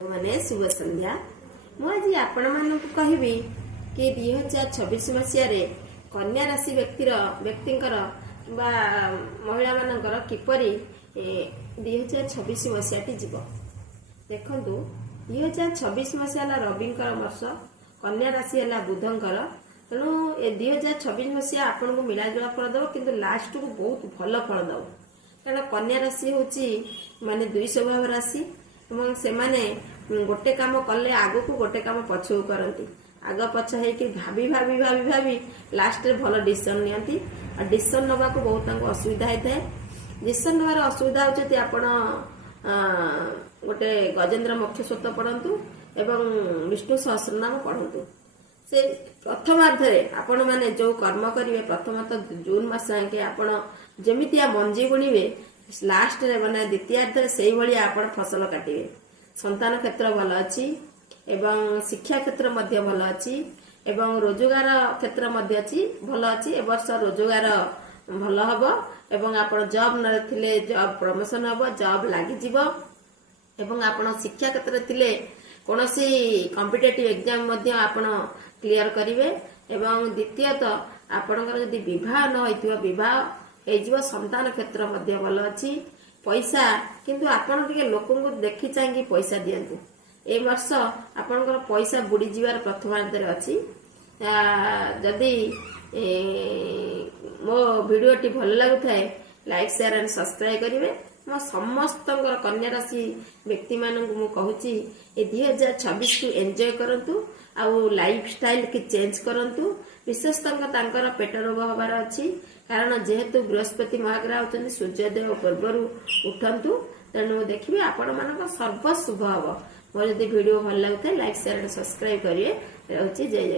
मैंने शुभ संध्या मुझे आपण मानक कहबी कि 2026 मसीह कन्या राशि व्यक्तिर महिला मानकर किपरि 2026 मसीह जीव देखु 2026 मसीहा रविंकर वर्ष कन्या राशि है बुधंकर तेणु 2026 मसीहा आपन को मिलाजुला फल दब कि लास्ट को बहुत भल फल दब कारण कन्या राशि हूँ माने 200 भाव राशि एवं से माने गोटे काम कले आगो को गोटे काम पछू करती आग पछ है भाभी भाभी भाभी भाभी लास्ट रे भल डिसीजन नियंती और डिसीजन नबा को बहुत असुविधा होता है। डिसीजन नबार असुविधा होती आपण गोटे गजेन्द्र मोक्ष स्वत पढ़तु एवं विष्णु सहस्रनाम पढ़तु से प्रथमार्धरे आपण माने जो कर्म करेंगे प्रथमतः जून मास जाके आपण जमितिया मंजी बुणवे लास्ट रे बना द्वितीयार्धरे से भाया आपण फसल काटिबे। संतान क्षेत्र भल अच्छी एवं शिक्षा क्षेत्र मध्य भल अच्छी एवं रोजगार क्षेत्र मध्य अच्छी भल अच्छी ए वर्ष रोजगार भल हम एवं आपण जॉब नथिले जॉब प्रमोशन हम जॉब लागि जिवो एवं आपण शिक्षा क्षेत्र थिले कोनोसी कॉम्पिटिटिव एग्जाम मध्य आपण क्लियर करिवे एवं द्वितीयतः आपणकर यदि विवाह न होइतिबो विवाह हेजिवो संतान क्षेत्र मध्य भल अच्छी पैसा किंतु आपण टिके लोक देखी चाहिए पैसा दियंतु ए वर्ष आपणकर पैसा बुड़ी जीवार प्रथमार्धरे अच्छी जदि मो वीडियोटी भल लगुए लाइक शेयर एंड सब्सक्राइब करेंगे मो समस्त कन्या राशि व्यक्ति मानक मु कहूची ए 2026 को एंजॉय करंतु आउ लाइफ स्टाइल की चेंज करंतु विशेषतः पेट रोग हबार अच्छी कारण जेहेतु बृहस्पति महाग्रह होती सूर्योदय पूर्वर उठंतु तेणु देखिए आपण मान सर्व शुभ हम मोर जब वीडियो भल लगुए लाइक शेयर एंड सब्सक्राइब करिए। जय जय।